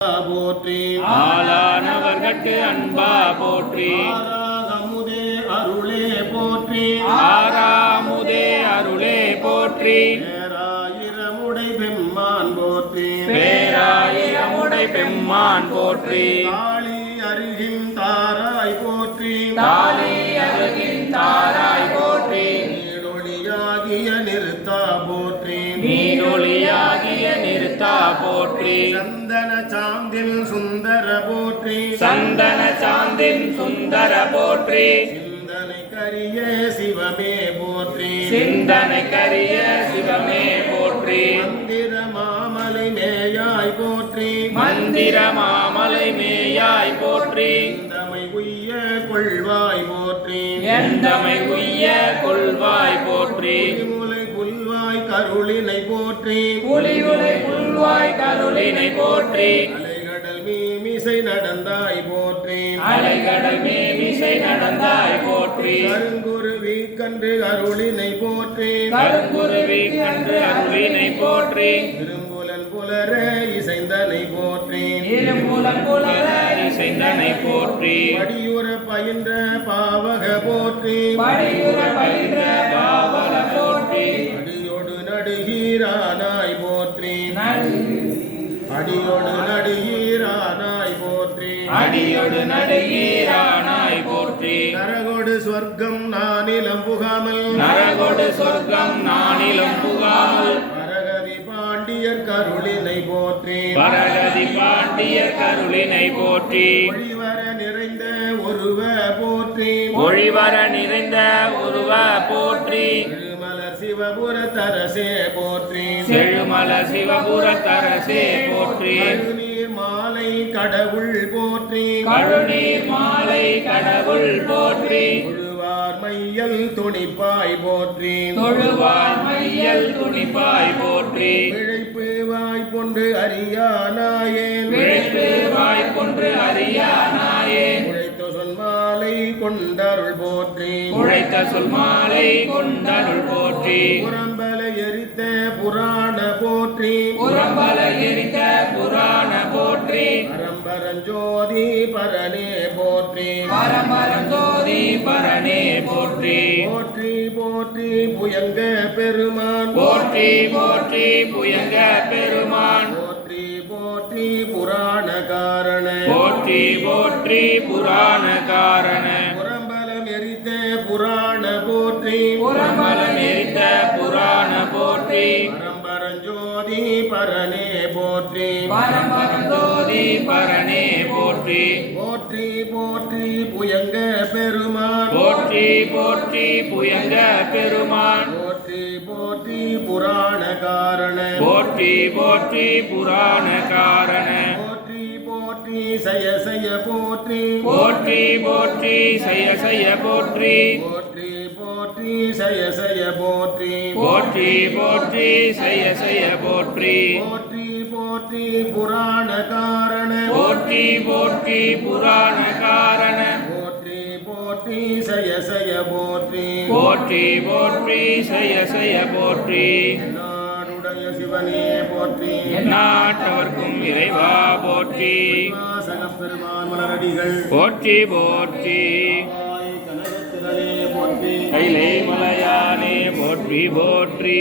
போற்றி ஆளானவர்கட்கு அன்பா போற்றி ஆறாமுதே அருளே போற்றி ஆறாமுதே அருளே போற்றி பேராயிரமுடை பெம்மான் போற்றி பேராயிரமுடை பெம்மான் போற்றி தாளி அருகின் தாராய் போற்றி தாலி அருகின் தாராய் போற்றி நீடொளியாகிய நிறுத்தா போற்றி நீடொளியாகிய நிறுத்தா போற்றி சந்தன சாந்தில் சுந்தர போற்றி சந்தன சாந்தின் சுந்தர போற்றி சிந்தனை கரிய சிவமே போற்றி சிந்தனை கரிய சிவமே போற்றி மந்திர மாமலை மேயாய் போற்றி மந்திர மாமலை மேயாய் போற்றி எந்தமை உய்ய கொள்வாய் போற்றி எந்தமை உய்ய கொள்வாய் போற்றி புலிமுலை புல்வாய் கருளினை போற்றி புலியுலை புல்வாய் கருளினை போற்றி அலைகடல் மீமிசை நடந்தாய் போற்றி அலைகடல் மேமிசை நடந்தாய் போற்றி கருங்குருவி கன்று அருளினை போற்றி கருங்குருவி கன்று அருளினை போற்றி திரும்புலன் புலர இசைந்தனை போற்றி இரும்புலம் புலர இசைந்தனை போற்றி படியுற பயின்ற பாவக போற்றி படியுற பயின்ற பாவல போற்றி அடியோடு நடுகீரானாய் போற்றி அடியோடு நடுகீரானாய் போற்றி அடியொடு நடுகீரானாய் போற்றி நரகோடு சொர்க்கம் நானிலம் புகாமல் நரகொடு சொர்க்கம் நானிலும் புகாமல் பரகதி பாண்டியர் கருளினை போற்றி பரகதி பாண்டிய கருளினை போற்றி ஒளிவர நிறைந்த ஒருவ போற்றி ஒளிவர நிறைந்த உருவ போற்றி திருமலர் சிவபுர தரசே போற்றி செழுமல சிவபுர தரசே போற்றி கழுநீர் மாலை கடவுள் போற்றி கழுநீர் மாலை கடவுள் போற்றி தொழுவார் மையல் துணிப்பாய் போற்றி தொழுவாய் மையல் துணிப்பாய் போற்றி பிழைப்பு வாய்ப்பொன்று அறியானாயேன் விழைப்பு வாய்ப்பொன்று அறியானாயேன் உழைத்த சொல் மாலை கொண்டருள் போற்றி உழைத்த சொல் மாலை கொண்டருள் போற்றி புறம்பல எரித்த புராண போற்றி புறம்பல எரித்த புராண போற்றி பரம்பரஞ்சோதி பரனே போற்றி பரமரம் ஜோதி பரனே போற்றி போற்றி போற்றி புயங்க பெருமான் போற்றி போற்றி புயங்க பெருமான் போற்றி போற்றி புராண காரண போற்றி போற்றி புராண காரண புறம்பலம் எரித்த புராண போற்றி புறம்பலம் எரித்த புராண போற்றி பரம்பரஞ்சோதி பரனே போற்றி பரமரம் ஜோதி பரனே போற்றி போற்றி போற்றி புயங்க பெருமான் போற்றி போற்றி புயங்க பெருமான் போற்றி போற்றி புராண காரண போற்றி போற்றி புராண காரண போற்றி போற்றி சய சய போற்றி போற்றி போற்றி சய சய போற்றி போற்றி போற்றி சய சய போற்றி போற்றி போற்றி சய சய போற்றி போற்றி போற்றி புராண காரண போற்றி போற்றி புராண காரண போற்றி போற்றி சய சய போற்றி போற்றி போற்றி சய சய போற்றி நாடுடைய சிவனே போற்றி எந்நாட்டவர்க்கும் இறைவா போற்றி சகப்பெருமான் மலரடிகள் போற்றி போற்றி ஆய் கனகத்திரளே போற்றி கைலை மலையானே போற்றி போற்றி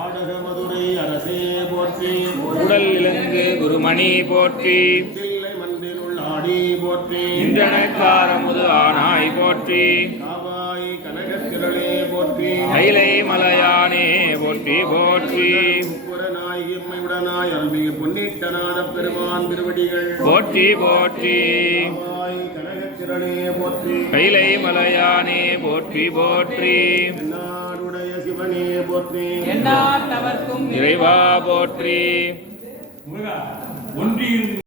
ஆடக மதுரை அரசே போற்றி உடல் இலங்கு குருமணி போற்றி தில்லை மன்றினுள் ஆடி போற்றி இந்திரனக்காரமுது ஆனாய் போற்றி காவாய் கனகத்திரளே போற்றி கைலை மலையானே போற்றி போற்றி புறநாய் எம்மையுடனாய் அருள்மிகு பொன்னிட்டநாத பெருமான் திருவடிகள் போற்றி போற்றி காவாய் கனகத்திரளே போற்றி கைலை மலையானே போற்றி போற்றி நாடுடைய சிவனே போற்றி இறைவா போற்றி